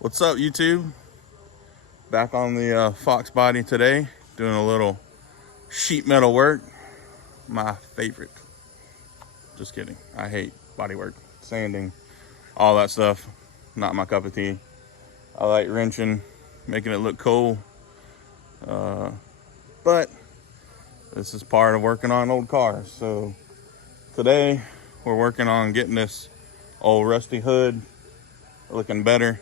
What's up, YouTube? Back on the Fox body today, doing a little sheet metal work. My favorite. Just kidding. I hate body work, sanding, all that stuff. Not my cup of tea. I like wrenching, making it look cool. But this is part of working on old cars. So today we're working on getting this old rusty hood looking better.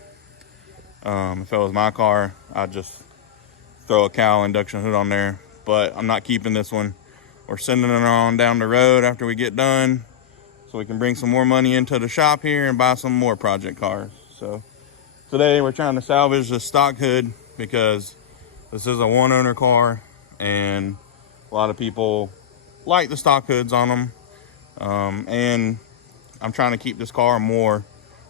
If it was my car, I'd just throw a cowl induction hood on there, but I'm not keeping this one. We're sending it on down the road after we get done so we can bring some more money into the shop here and buy some more project cars. So today we're trying to salvage the stock hood because this is a one owner car and a lot of people like the stock hoods on them. And I'm trying to keep this car more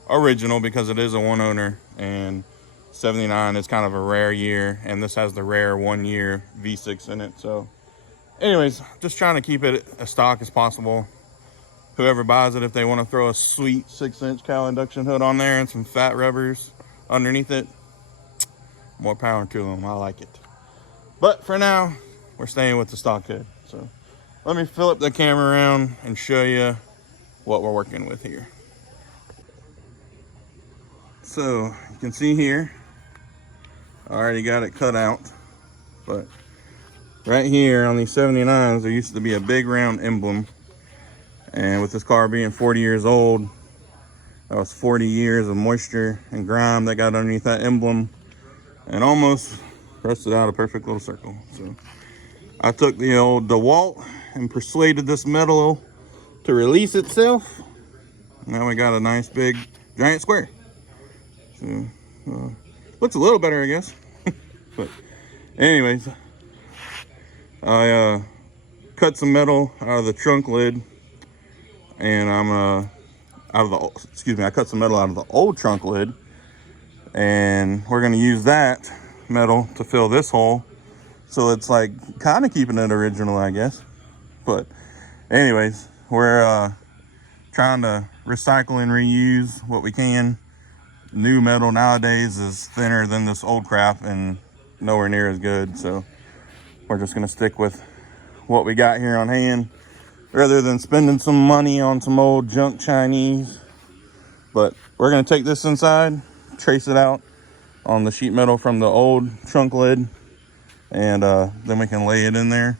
original because it is a one owner, and 79 is kind of a rare year, and this has the rare 1 year V6 in it. So anyways, just trying to keep it as stock as possible. Whoever buys it, if they want to throw a sweet 6-inch cowl induction hood on there and some fat rubbers underneath it, more power to them. I like it. But for now, we're staying with the stock hood. So let me flip the camera around and show you what we're working with here. So you can see here, I already got it cut out, but right here on these 79s, there used to be a big round emblem. And with this car being 40 years old, that was 40 years of moisture and grime that got underneath that emblem and almost rusted out a perfect little circle. So I took the old DeWalt and persuaded this metal to release itself. Now we got a nice big giant square. So, looks a little better, I guess. But anyways, I cut some metal out of the trunk lid, and I cut some metal out of the old trunk lid, and we're gonna use that metal to fill this hole. So it's like kind of keeping it original, I guess. But anyways, we're trying to recycle and reuse what we can. New metal nowadays is thinner than this old crap and nowhere near as good, so we're just gonna stick with what we got here on hand rather than spending some money on some old junk Chinese. But we're gonna take this inside, trace it out on the sheet metal from the old trunk lid, and then we can lay it in there,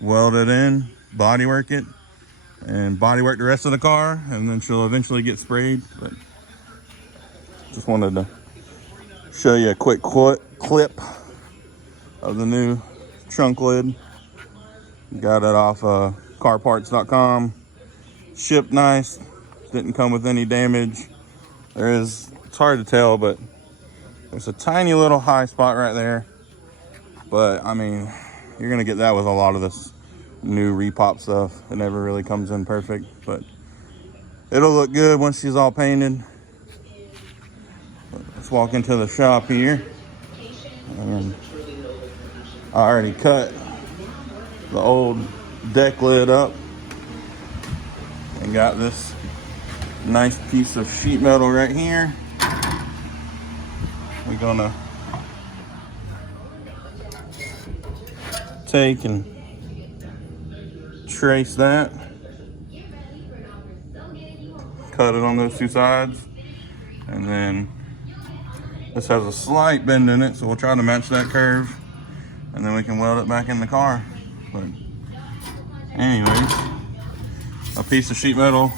weld it in, body work it, and body work the rest of the car, and then she'll eventually get sprayed. But just wanted to show you a quick clip of the new trunk lid. Got it off carparts.com. Shipped nice. Didn't come with any damage. It's hard to tell, but there's a tiny little high spot right there. But I mean, you're gonna get that with a lot of this new repop stuff. It never really comes in perfect, but it'll look good once she's all painted. Let's walk into the shop here. And I already cut the old deck lid up and got this nice piece of sheet metal right here. We're gonna take and trace that, cut it on those two sides, and then this has a slight bend in it, so we'll try to match that curve, and then we can weld it back in the car. But anyways, a piece of sheet metal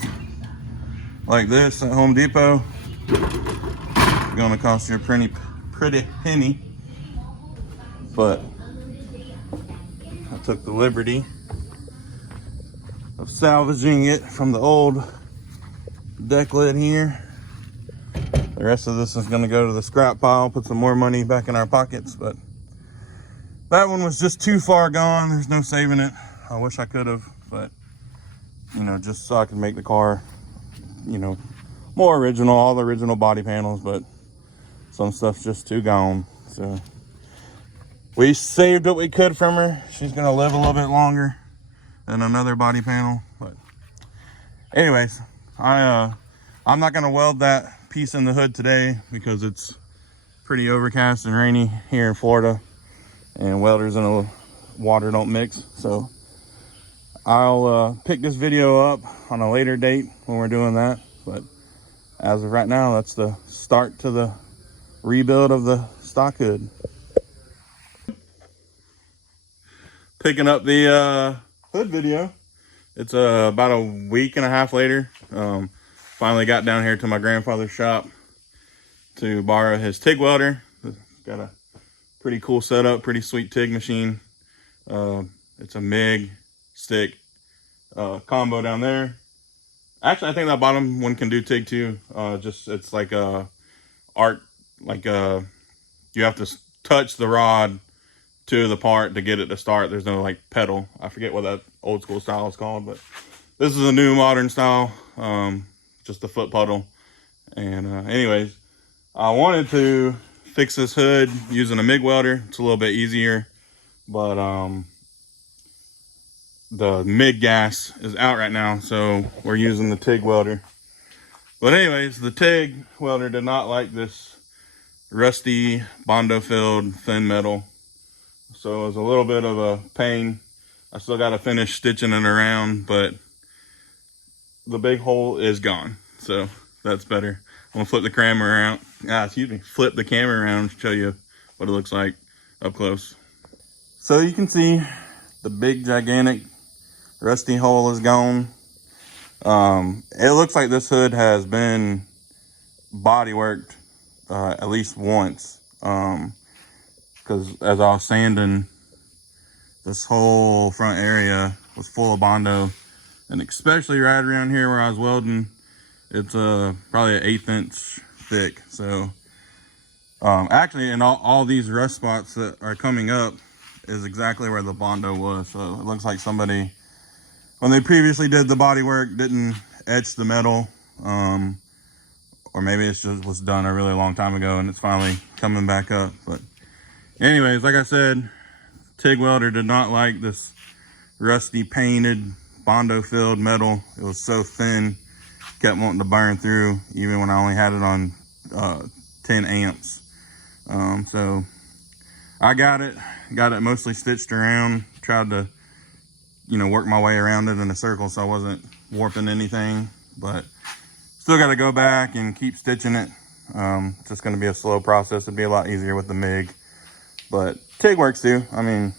like this at Home Depot is gonna cost you a pretty penny. But I took the liberty of salvaging it from the old deck lid here. The rest of this is gonna go to the scrap pile, put some more money back in our pockets. But that one was just too far gone. There's no saving it. I wish I could have, but you know, just so I could make the car, you know, more original, all the original body panels, but some stuff's just too gone. So we saved what we could from her. She's gonna live a little bit longer than another body panel. But anyways, I'm not gonna weld that piecing the hood today because it's pretty overcast and rainy here in Florida, and welders and the water don't mix. So I'll pick this video up on a later date when we're doing that. But as of right now, that's the start to the rebuild of the stock hood. Picking up the hood video. It's about a week and a half later. Finally got down here to my grandfather's shop to borrow his TIG welder. Got a pretty cool setup, pretty sweet TIG machine. It's a MIG stick combo down there. Actually, I think that bottom one can do TIG too. Just it's like a art, like you have to touch the rod to the part to get it to start. There's no like pedal. I forget what that old school style is called, but this is a new modern style. Just a foot puddle. And anyways, I wanted to fix this hood using a MIG welder. It's a little bit easier, but the MIG gas is out right now, so we're using the TIG welder. But anyways, the TIG welder did not like this rusty Bondo filled thin metal, so it was a little bit of a pain. I still got to finish stitching it around, but the big hole is gone, so that's better. I'm gonna flip the camera around. Flip the camera around to show you what it looks like up close. So you can see the big gigantic rusty hole is gone. It looks like this hood has been body worked at least once, because as I was sanding, this whole front area was full of Bondo, and especially right around here where I was welding, it's probably an 1/8 inch thick. So actually, in all these rust spots that are coming up is exactly where the Bondo was. So it looks like somebody, when they previously did the body work, didn't etch the metal, or maybe it just was done a really long time ago and it's finally coming back up. But anyways, like I said, TIG welder did not like this rusty painted Bondo filled metal. It was so thin, kept wanting to burn through even when I only had it on 10 amps. So I got it mostly stitched around, tried to, work my way around it in a circle so I wasn't warping anything, but still got to go back and keep stitching it. It's just going to be a slow process. It'd be a lot easier with the MIG, but TIG works too. I mean,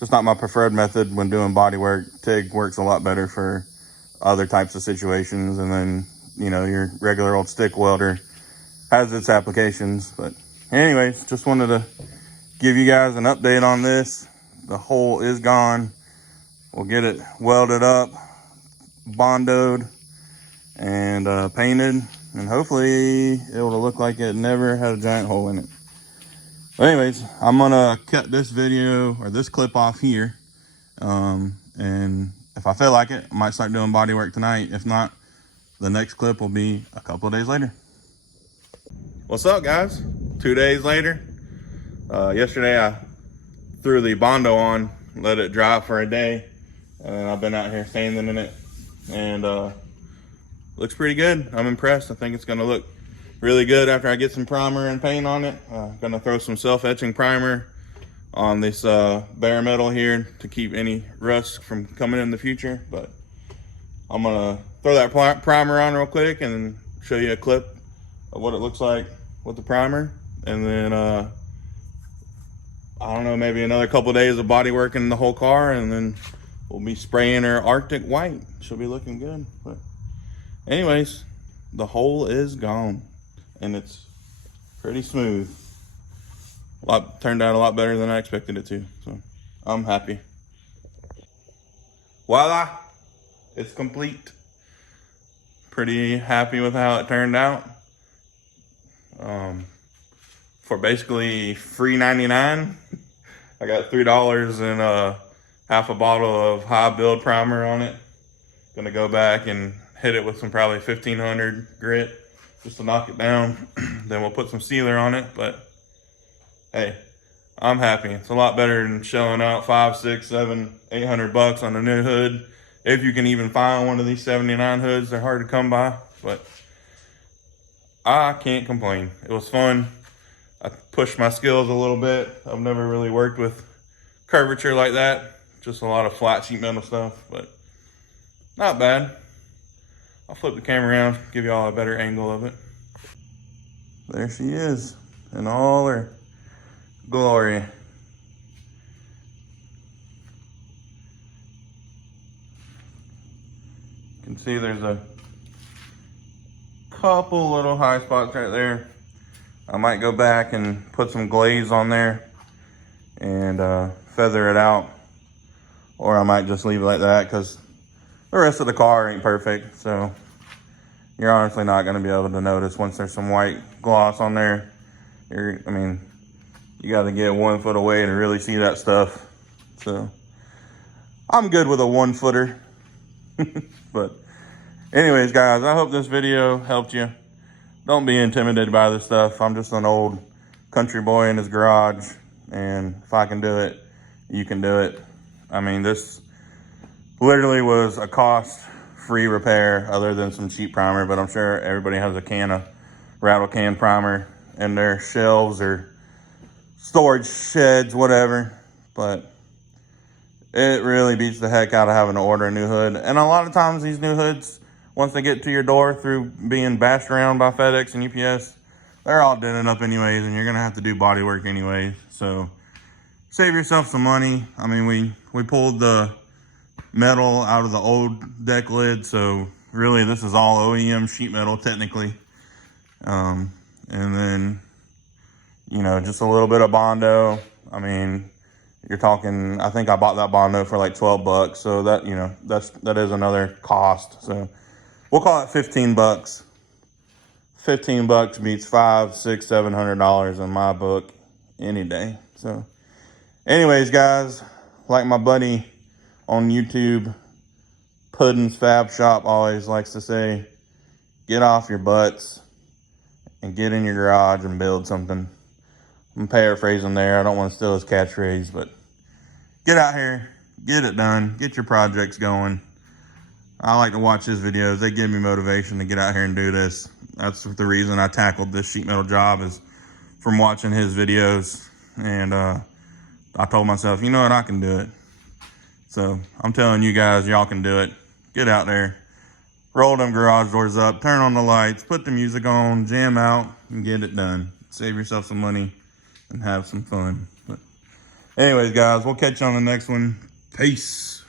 it's not my preferred method when doing body work. TIG works a lot better for other types of situations, and then your regular old stick welder has its applications. But anyways, just wanted to give you guys an update on this. The hole is gone. We'll get it welded up, bondoed, and painted, and hopefully it will look like it never had a giant hole in it. But anyways, I'm gonna cut this video or this clip off here, and if I feel like it, I might start doing body work tonight. If not, the next clip will be a couple of days later. What's up, guys? 2 days later. Yesterday I threw the Bondo on, let it dry for a day, and I've been out here sanding in it, and looks pretty good. I'm impressed. I think it's gonna look really good after I get some primer and paint on it. Gonna throw some self-etching primer on this bare metal here to keep any rust from coming in the future. But I'm gonna throw that primer on real quick and show you a clip of what it looks like with the primer, and then I don't know, maybe another couple of days of body work in the whole car, and then we'll be spraying her Arctic white. She'll be looking good. But anyways, the hole is gone and it's pretty smooth. Turned out a lot better than I expected it to, so I'm happy. Voila, it's complete. Pretty happy with how it turned out. For basically free 99, I got $3 and half a bottle of high build primer on it. Gonna go back and hit it with some probably 1500 grit just to knock it down. Then we'll put some sealer on it. But hey, I'm happy. It's a lot better than shelling out $500, $600, $700, $800 on a new hood. If you can even find one of these 79 hoods, they're hard to come by. But I can't complain. It was fun. I pushed my skills a little bit. I've never really worked with curvature like that. Just a lot of flat sheet metal stuff, but not bad. I'll flip the camera around, give you all a better angle of it. There she is in all her glory. You can see there's a couple little high spots right there. I might go back and put some glaze on there and feather it out, or I might just leave it like that because the rest of the car ain't perfect. So you're honestly not going to be able to notice once there's some white gloss on there. I mean, you got to get 1 foot away to really see that stuff. So I'm good with a 1 footer. But anyways, guys, I hope this video helped you. Don't be intimidated by this stuff. I'm just an old country boy in his garage, and if I can do it, you can do it. I mean, this literally was a cost-free repair other than some cheap primer, but I'm sure everybody has a can of rattle can primer in their shelves or storage sheds, whatever. But it really beats the heck out of having to order a new hood. And a lot of times these new hoods, once they get to your door through being bashed around by FedEx and UPS, they're all dented up anyways, and you're gonna have to do body work anyways. So save yourself some money. I mean, we pulled the metal out of the old deck lid, so really this is all OEM sheet metal technically. And then, you know, just a little bit of Bondo. I mean, you're talking, I think I bought that Bondo for like 12 bucks. So that, you know, that is another cost. So we'll call it 15 bucks. 15 bucks beats $500, $600, $700 in my book any day. So anyways, guys, like my buddy on YouTube, Puddin's Fab Shop, always likes to say, get off your butts and get in your garage and build something. I'm paraphrasing there. I don't want to steal his catchphrase, but get out here, get it done, get your projects going. I like to watch his videos. They give me motivation to get out here and do this. That's the reason I tackled this sheet metal job, is from watching his videos. And I told myself, you know what, I can do it. So I'm telling you guys, y'all can do it. Get out there, roll them garage doors up, turn on the lights, put the music on, jam out, and get it done. Save yourself some money and have some fun. But anyways, guys, we'll catch you on the next one. Peace.